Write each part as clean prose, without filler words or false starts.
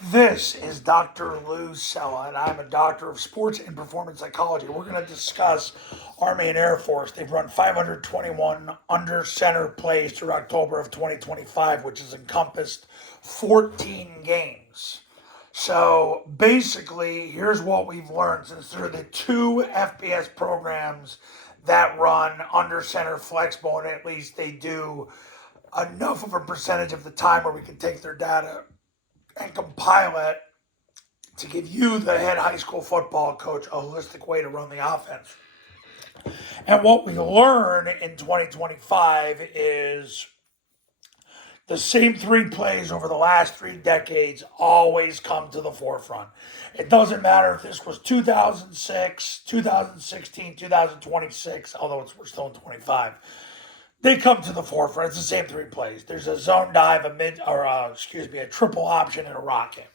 This is Dr. Lou Sella, and I'm a doctor of sports and performance psychology. We're going to discuss Army and Air Force. They've run 521 under center plays through October of 2025, which has encompassed 14 games. So basically, here's what we've learned since there are the two FBS programs that run under center flexible, and at least they do enough of a percentage of the time where we can take their data and compile it to give you, the head high school football coach, a holistic way to run the offense. And what we learn in 2025 is the same three plays over the last 3 decades always come to the forefront. It doesn't matter if this was 2006, 2016, 2026, although we're still in 25. They come to the forefront. It's the same three plays. There's a zone dive, a triple option, and a rocket.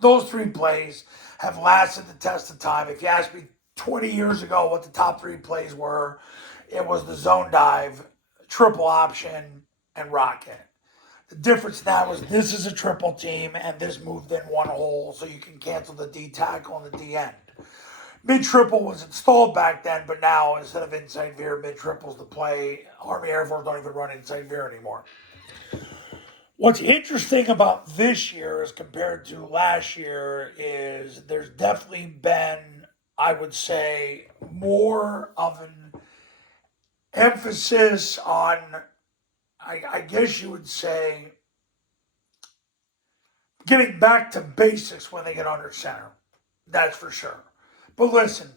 Those three plays have lasted the test of time. If you asked me 20 years ago what the top three plays were, it was the zone dive, triple option, and rocket. The difference now is this is a triple team and this moved in one hole, so you can cancel the D tackle and the D end. Mid triple was installed back then, but now instead of inside veer, mid triple's the play. Army Air Force don't even run inside veer anymore. What's interesting about this year as compared to last year is there's definitely been, I would say, more of an emphasis on, I guess you would say, getting back to basics when they get under center. That's for sure. But listen,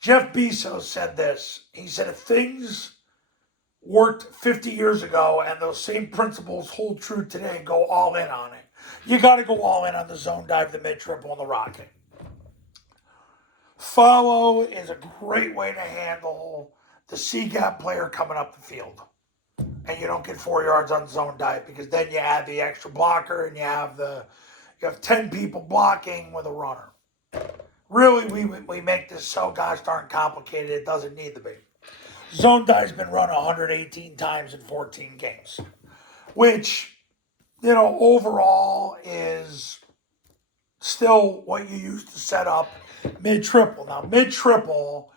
Jeff Bezos said this. He said, if things worked 50 years ago and those same principles hold true today and go all in on it, you got to go all in on the zone dive, the mid triple, and the rocket. Follow is a great way to handle the C gap player coming up the field. And you don't get 4 yards on zone dive because then you add the extra blocker and you have 10 people blocking with a runner. Really, we make this so gosh darn complicated, it doesn't need to be. Zone dive's been run 118 times in 14 games, which, overall is still what you use to set up mid triple. Now, mid triple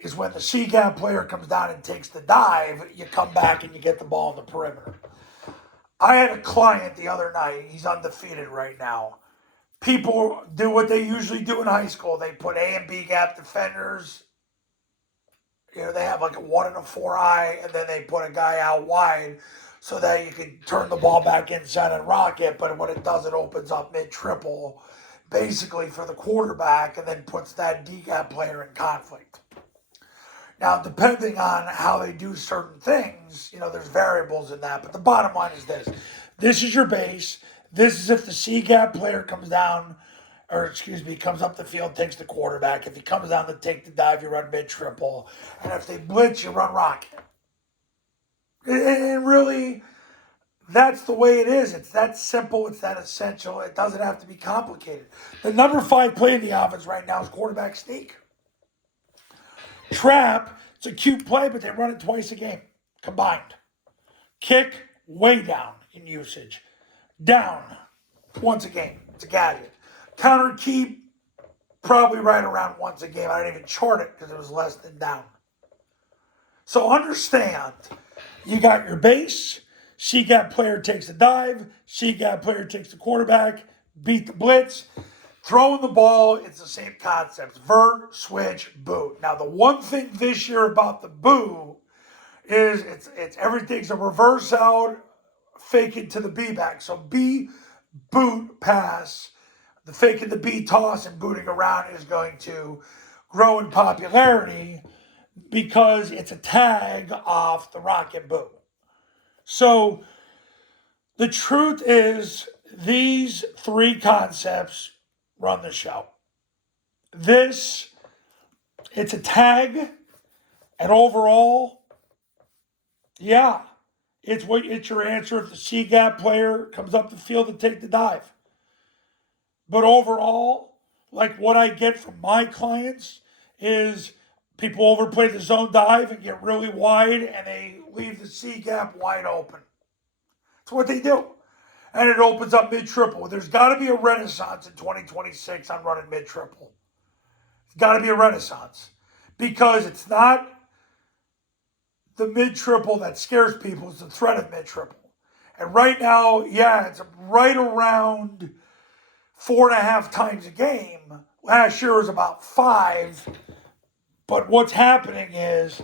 is when the C gap player comes down and takes the dive, you come back and you get the ball in the perimeter. I had a client the other night, he's undefeated right now. People do what they usually do in high school. They put A and B gap defenders. They have like a 1 and a 4 eye, and then they put a guy out wide so that you can turn the ball back inside and rock it. But what it does, it opens up mid triple basically for the quarterback and then puts that D gap player in conflict. Now, depending on how they do certain things, there's variables in that. But the bottom line is this. This is your base. This is if the C gap player comes down, comes up the field, takes the quarterback. If he comes down to take the dive, you run mid triple. And if they blitz, you run rocket. And really, that's the way it is. It's that simple. It's that essential. It doesn't have to be complicated. The number 5 play in the offense right now is quarterback sneak. Trap, it's a cute play, but they run it twice a game combined. Kick, way down in usage. Down, once a game. It's a gadget. Counter keep, probably right around once a game. I didn't even chart it because it was less than down. So understand, you got your base, C-gap player takes a dive, C-gap player takes the quarterback, beat the blitz. Throwing the ball, it's the same concept. Vert, switch, boot. Now, the one thing this year about the boot is it's everything's a reverse out, fake it to the B back. So B, boot, pass. The fake of the B toss and booting around is going to grow in popularity because it's a tag off the rocket boot. So the truth is these three concepts run the show. It's a tag, and overall, yeah, it's your answer if the C gap player comes up the field to take the dive. But overall, like what I get from my clients is people overplay the zone dive and get really wide and they leave the C gap wide open. That's what they do. and it opens up mid-triple. There's got to be a renaissance in 2026 on running mid-triple. There's got to be a renaissance because it's not the mid-triple that scares people. It's the threat of mid-triple. And right now, yeah, it's right around 4.5 times a game. Last year was about 5. But what's happening is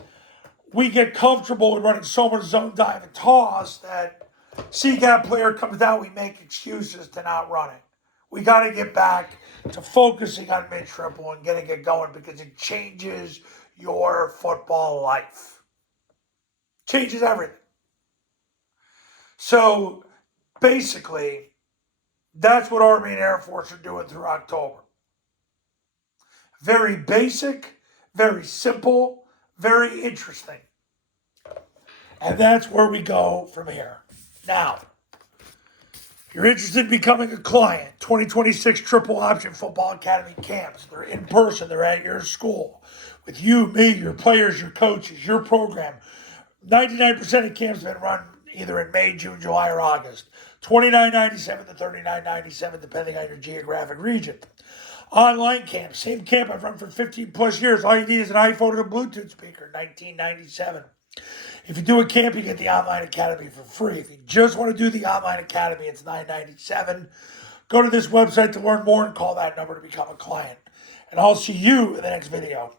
we get comfortable in running so much zone dive and toss that C-gap player comes down, we make excuses to not run it. We got to get back to focusing on mid-triple and getting it going because it changes your football life. Changes everything. So basically, that's what Army and Air Force are doing through October. Very basic, very simple, very interesting. And that's where we go from here. Now, if you're interested in becoming a client, 2026 Triple Option Football Academy camps. They're in person. They're at your school. With you, me, your players, your coaches, your program. 99% of camps have been run either in May, June, July, or August. $29.97 to $39.97, depending on your geographic region. Online camp, same camp I've run for 15 plus years. All you need is an iPhone and a Bluetooth speaker, $19.97. If you do a camp, you get the online academy for free. If you just want to do the online academy, it's $9.97. Go to this website to learn more and call that number to become a client. And I'll see you in the next video.